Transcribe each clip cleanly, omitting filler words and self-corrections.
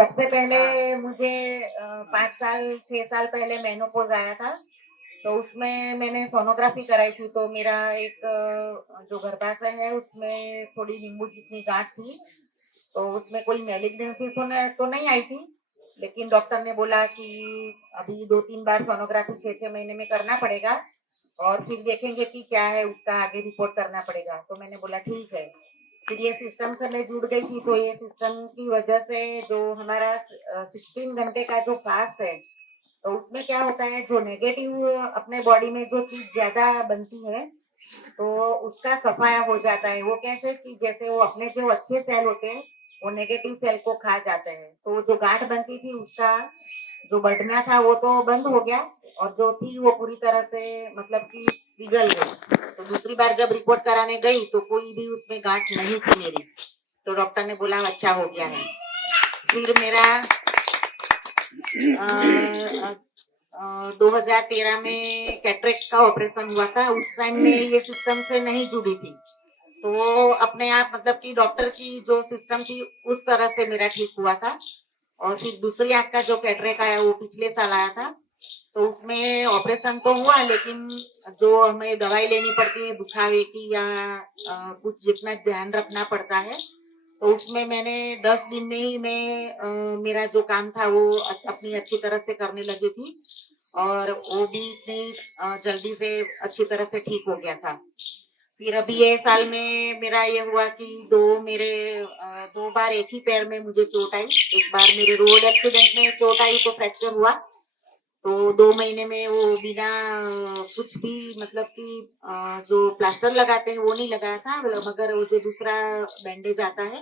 सबसे पहले हाँ। मुझे 5 साल 6 साल पहले मेनोपॉज आया था। तो उसमें मैंने सोनोग्राफी कराई थी। तो मेरा एक जो गर्भाशय है उसमें थोड़ी नींबू जितनी गांठ थी। तो उसमें कोई मैलिग्नेंसी तो नहीं आई थी। लेकिन डॉक्टर ने बोला कि अभी 2-3 बार सोनोग्राफी 6-6 महीने में करना पड़ेगा। और फिर देखेंगे कि क्या है, उसका आगे रिपोर्ट करना पड़ेगा। तो मैंने बोला ठीक है। फिर ये सिस्टम से मैं जुड़ गई थी। तो ये सिस्टम की वजह से जो हमारा 16 घंटे का जो फास्ट है, तो उसमें क्या होता है, जो नेगेटिव अपने बॉडी में जो चीज ज्यादा बनती है तो उसका सफाया हो जाता है। वो कैसे कि जैसे वो अपने जो अच्छे सेल होते हैं वो नेगेटिव सेल को खा जाते हैं। तो जो गांठ बनती थी उसका जो बढ़ना था वो तो बंद हो गया। और जो थी वो पूरी तरह से मतलब कि पिघल गई। तो दूसरी बार जब रिपोर्ट कराने गई तो कोई भी उसमें गांठ नहीं थी मेरी। तो डॉक्टर ने बोला अच्छा हो गया है। फिर मेरा 2013 में कैटरेक्ट का ऑपरेशन हुआ था। उस टाइम में ये सिस्टम से नहीं जुड़ी थी। तो वो अपने आप मतलब कि डॉक्टर की जो सिस्टम थी उस तरह से मेरा ठीक हुआ था। और फिर दूसरी आंख का जो कैटरेक्ट आया वो पिछले साल आया था। तो उसमें ऑपरेशन तो हुआ, लेकिन जो हमें दवाई लेनी पड़ती है दुखावे की या कुछ जितना ध्यान रखना पड़ता है, तो उसमें मैंने 10 दिन में ही मेरा जो काम था वो अपनी अच्छी तरह से करने लगी थी। और वो भी इतनी जल्दी से अच्छी तरह से ठीक हो गया था। फिर अभी ये साल में मेरा ये हुआ कि 2 बार एक ही पैर में मुझे चोट आई। एक बार मेरे रोड एक्सीडेंट में चोट आई तो फ्रैक्चर हुआ। तो 2 महीने में वो बिना कुछ भी मतलब कि जो प्लास्टर लगाते हैं वो नहीं लगाया था, मगर वो जो दूसरा बैंडेज आता है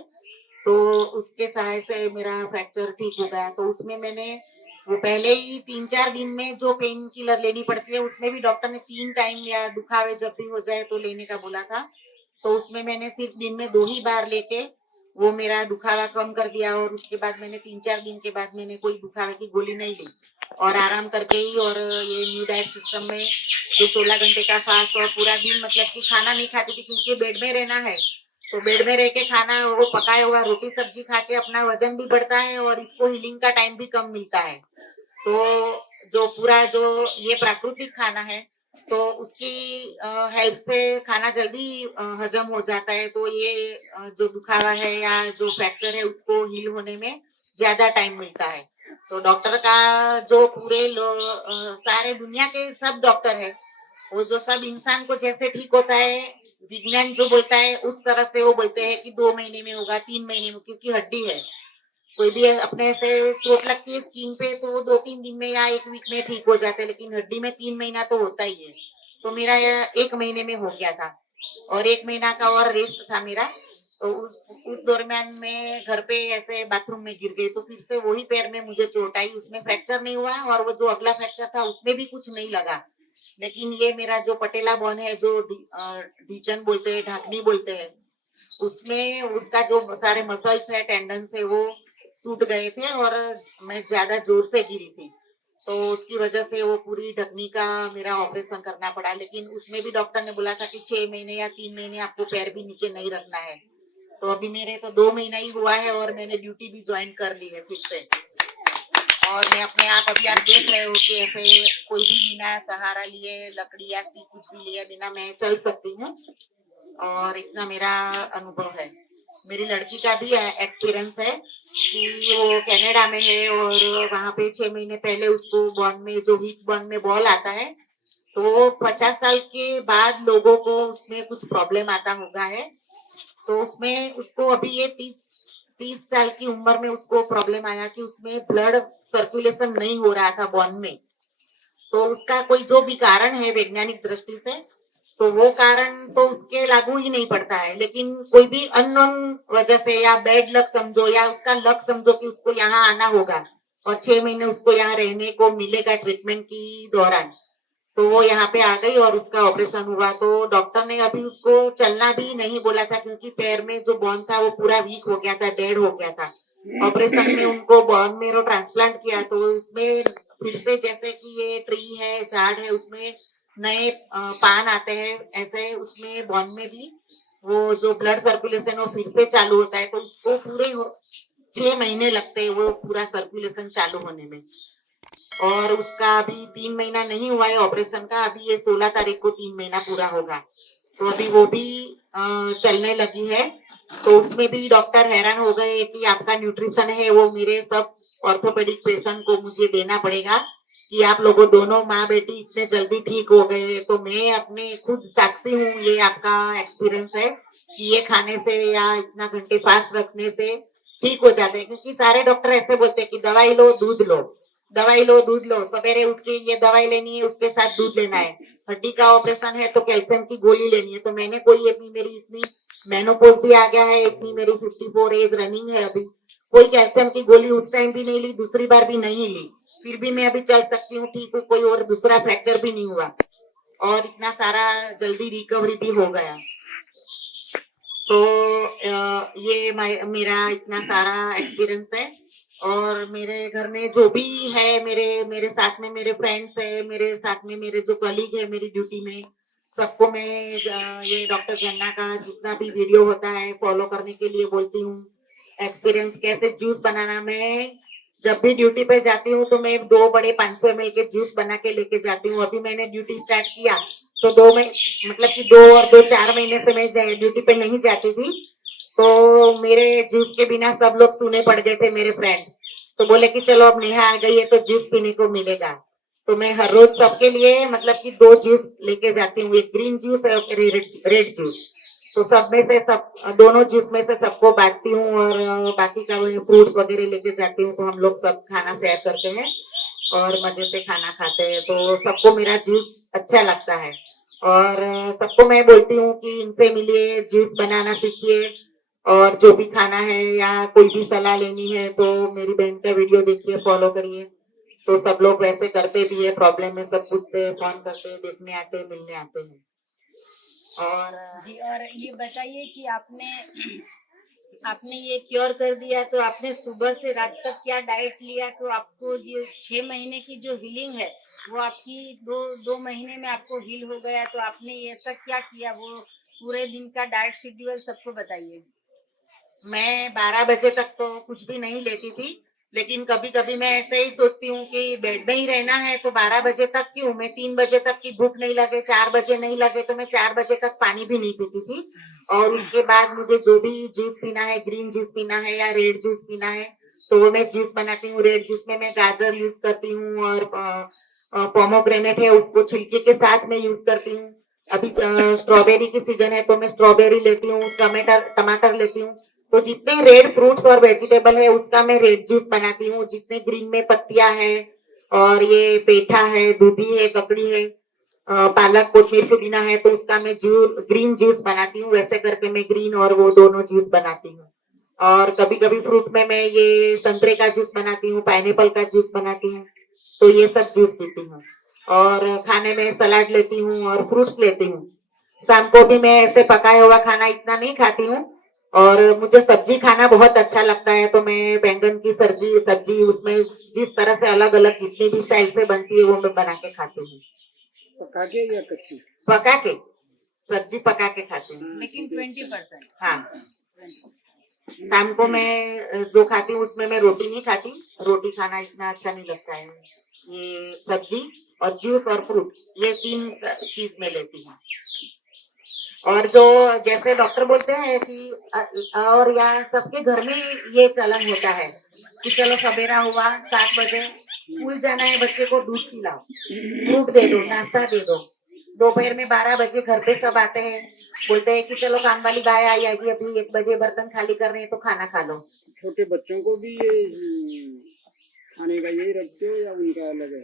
तो उसके सहाय से मेरा फ्रैक्चर ठीक हो गया। तो उसमें मैंने वो पहले ही 3-4 दिन में जो पेन किलर लेनी पड़ती है उसमें भी डॉक्टर ने 3 टाइम या दुखावे जब भी हो जाए तो लेने का बोला था। तो उसमें मैंने सिर्फ दिन में 2 ही बार लेके वो मेरा दुखावा कम कर दिया। और उसके बाद मैंने 3-4 दिन के बाद मैंने कोई दुखावे की गोली नहीं ली और आराम करके ही। और ये न्यू डाइट सिस्टम में जो 16 घंटे का फास्ट और पूरा दिन मतलब कि खाना नहीं खाती थी क्योंकि बेड में रहना है। तो बेड में रह के खाना वो पकाया हुआ रोटी सब्जी खा के अपना वजन भी बढ़ता है और इसको हीलिंग का टाइम भी कम मिलता है। तो जो पूरा जो ये प्राकृतिक खाना है तो उसकी हेल्प से खाना जल्दी हजम हो जाता है। तो ये जो दुखावा है या जो फ्रैक्चर है उसको हील होने में ज्यादा टाइम मिलता है। तो डॉक्टर का जो पूरे सारे दुनिया के सब डॉक्टर है, वो जो सब इंसान को जैसे ठीक होता है विज्ञान जो बोलता है उस तरह से वो बोलते हैं कि 2 महीने में होगा 3 महीने में, क्योंकि हड्डी है। कोई भी अपने से चोट लगती है स्किन पे तो वो 2-3 दिन में या एक वीक में ठीक हो जाते हैं, लेकिन हड्डी में 3 महीना तो होता ही है। तो मेरा यह 1 महीने में हो गया था। और 1 महीना का और रेस्ट था मेरा। तो उस दरमियान में घर पे ऐसे बाथरूम में गिर गई तो फिर से वही पैर में मुझे चोट आई। उसमें फ्रैक्चर नहीं हुआ और वो जो अगला फ्रैक्चर था उसमें भी कुछ नहीं लगा। लेकिन ये मेरा जो पटेला बोन है जो ढीचन बोलते हैं ढाकनी बोलते हैं, उसमें उसका जो सारे मसल्स है टेंडन्स है वो टूट गए थे। और मैं ज्यादा जोर से गिरी थी तो उसकी वजह से वो पूरी ढकनी का मेरा ऑपरेशन करना पड़ा। लेकिन उसमें भी डॉक्टर ने बोला था कि 6 महीने या 3 महीने आपको पैर भी नीचे नहीं रखना है। तो अभी मेरे तो 2 महीना ही हुआ है और मैंने ड्यूटी भी ज्वाइन कर ली है फिर से। और मैं अपने आप अभी आप देख रहे हो कि ऐसे कोई भी बिना सहारा लिए लकड़ी या स्टिक कुछ भी लिए बिना मैं चल सकती हूँ। और इतना मेरा अनुभव है। मेरी लड़की का भी एक्सपीरियंस है कि वो कनाडा में है और वहां पे 6 महीने पहले उसको बॉन में जो वीक बॉन में बॉल आता है तो 50 साल के बाद लोगों को उसमें कुछ प्रॉब्लम आता होगा है। तो उसमें उसको अभी ये 30 साल की उम्र में उसको प्रॉब्लम आया कि उसमें ब्लड सर्कुलेशन नहीं हो रहा था बॉन में। तो उसका कोई जो भी कारण है वैज्ञानिक दृष्टि से तो वो कारण तो उसके लागू ही नहीं पड़ता है। लेकिन कोई भी अननोन वजह से या बैड लक समझो या उसका लक समझो कि उसको यहाँ आना होगा और 6 महीने उसको यहाँ रहने को मिलेगा ट्रीटमेंट की दौरान। तो वो यहाँ पे आ गई और उसका ऑपरेशन हुआ। तो डॉक्टर ने अभी उसको चलना भी नहीं बोला था क्योंकि पैर में जो बोन था वो पूरा वीक हो गया था, डेड हो गया था। ऑपरेशन में उनको बोन मेरो ट्रांसप्लांट किया तो उसमें फिर से जैसे कि ये ट्री है झाड़ है उसमें नए पान आते हैं, ऐसे उसमें बॉन में भी वो जो ब्लड सर्कुलेशन वो फिर से चालू होता है। तो उसको पूरे 6 महीने लगते हैं वो पूरा सर्कुलेशन चालू होने में। और उसका अभी 3 महीना नहीं हुआ है ऑपरेशन का, अभी ये 16 तारीख को 3 महीना पूरा होगा। तो अभी वो भी चलने लगी है। तो उसमें भी डॉक्टर हैरान हो गए कि आपका न्यूट्रिशन है वो मेरे सब ऑर्थोपेडिक पेशेंट को मुझे देना पड़ेगा कि आप लोगों दोनों माँ बेटी इतने जल्दी ठीक हो गए। तो मैं अपने खुद साक्षी हूँ, ये आपका एक्सपीरियंस है कि ये खाने से या इतना घंटे फास्ट रखने से ठीक हो जाते हैं। क्योंकि सारे डॉक्टर ऐसे बोलते हैं कि दवाई लो दूध लो, दवाई लो दूध लो, सवेरे उठ के ये दवाई लेनी है उसके साथ दूध लेना है, हड्डी का ऑपरेशन है तो कैल्शियम की गोली लेनी है। तो मैंने कोई अपनी मेरी इतनी मेनोपॉज भी आ गया है, इतनी मेरी 54 एज रनिंग है, अभी कोई कैल्शियम की गोली उस टाइम भी नहीं ली, दूसरी बार भी नहीं ली, फिर भी मैं अभी चल सकती हूँ, ठीक हूँ, कोई और दूसरा फ्रैक्चर भी नहीं हुआ और इतना सारा जल्दी रिकवरी भी हो गया। तो ये मेरा इतना सारा एक्सपीरियंस है। और मेरे घर में जो भी है, मेरे मेरे साथ में मेरे फ्रेंड्स है, मेरे साथ में मेरे जो कलीग है मेरी ड्यूटी में, सबको मैं ये डॉक्टर जन्ना का जितना भी वीडियो होता है फॉलो करने के लिए बोलती हूँ। एक्सपीरियंस कैसे जूस बनाना, मैं जब भी ड्यूटी पे जाती हूँ तो मैं 2 बड़े 500 ml के जूस बना के लेके जाती हूँ। अभी मैंने ड्यूटी स्टार्ट किया तो 2 में मतलब कि 2 और 2 4 महीने से मैं ड्यूटी पे नहीं जाती थी। तो मेरे जूस के बिना सब लोग सूने पड़ गए थे मेरे फ्रेंड्स। तो बोले कि चलो अब नेहा आ गई है तो जूस पीने को मिलेगा। तो मैं हर रोज सबके लिए मतलब कि 2 जूस लेके जाती हूँ, एक ग्रीन जूस और रेड जूस। तो सब में से सब दोनों जूस में से सबको बांटती हूँ और बाकी का फ्रूट्स वगैरह लेके जाती हूँ। तो हम लोग सब खाना शेयर करते हैं और मजे से खाना खाते हैं। तो सबको मेरा जूस अच्छा लगता है और सबको मैं बोलती हूँ कि इनसे मिलिए, जूस बनाना सीखिए और जो भी खाना है या कोई भी सलाह लेनी है तो मेरी बहन का वीडियो देखिए, फॉलो करिए। तो सब लोग वैसे करते भी है, प्रॉब्लम में सब पूछते हैं, फोन करते हैं, देखने आते हैं, मिलने आते हैं। और जी, और ये बताइए कि आपने आपने ये क्योर कर दिया तो आपने सुबह से रात तक क्या डाइट लिया, तो आपको ये 6 महीने की जो हीलिंग है वो आपकी दो महीने में आपको हील हो गया, तो आपने ये ऐसा क्या किया, वो पूरे दिन का डाइट शेड्यूल सबको बताइए। मैं 12 बजे तक तो कुछ भी नहीं लेती थी, लेकिन कभी कभी मैं ऐसे ही सोचती हूँ कि बेड में ही रहना है तो 12 बजे तक क्यों, मैं 3 बजे तक की भूख नहीं लगे, 4 बजे नहीं लगे तो मैं 4 बजे तक पानी भी नहीं पीती थी। और उसके बाद मुझे जो भी जूस पीना है, ग्रीन जूस पीना है या रेड जूस पीना है तो वो मैं जूस बनाती हूँ। रेड जूस में मैं गाजर यूज करती हूँ और पोमोग्रेनेट है उसको छिलके के साथ में यूज करती हूँ। अभी स्ट्रॉबेरी की सीजन है तो मैं स्ट्रॉबेरी लेती हूँ, टमाटर लेती हूँ। तो जितने रेड फ्रूट्स और वेजिटेबल है उसका मैं रेड जूस बनाती हूँ। जितने ग्रीन में पत्तियां है और ये पेठा है, दूधी है, ककड़ी है, पालक कोथमीर पुदीना है तो उसका मैं ग्रीन जूस बनाती हूँ। वैसे करके मैं ग्रीन और वो दोनों जूस बनाती हूँ। और कभी कभी फ्रूट में मैं ये संतरे का जूस बनाती हूँ, पाइनएप्पल का जूस बनाती हूँ। तो ये सब जूस पीती हूँ और खाने में सलाद लेती हूँ और फ्रूट्स लेती हूँ। शाम को भी मैं ऐसे पकाया हुआ खाना इतना नहीं खाती हूँ और मुझे सब्जी खाना बहुत अच्छा लगता है। तो मैं बैंगन की सब्जी सब्जी उसमें जिस तरह से अलग अलग जितनी भी स्टाइल से बनती है वो मैं बना के खाती हूँ। पका के या कच्ची? पका के, सब्जी पका के खाती हूँ। लेकिन 20%। हाँ, शाम को मैं जो खाती हूँ उसमें मैं रोटी नहीं खाती, रोटी खाना इतना अच्छा नहीं लगता है। ये सब्जी और जूस और फ्रूट ये 3 चीज में लेती हूँ। और जो जैसे डॉक्टर बोलते हैं कि और यहाँ सबके घर में ये चलन होता है कि चलो सवेरा हुआ 7 बजे स्कूल जाना है, बच्चे को दूध पिलाओ, फ्रूट दे दो, नाश्ता दे दो। दोपहर में 12 बजे घर पे सब आते हैं, बोलते हैं कि चलो काम वाली बाय आई आएगी, अभी 1 बजे बर्तन खाली कर रहे हैं तो खाना खा लो। छोटे बच्चों को भी ये खाने का यही रखते हो या उनका अलग है?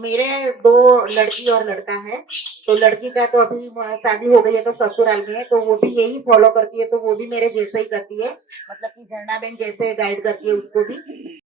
मेरे 2 लड़की और लड़का है। तो लड़की का तो अभी शादी हो गई है तो ससुराल में है, तो वो भी यही फॉलो करती है, तो वो भी मेरे जैसे ही करती है, मतलब कि झरना बहन जैसे गाइड करती है उसको भी।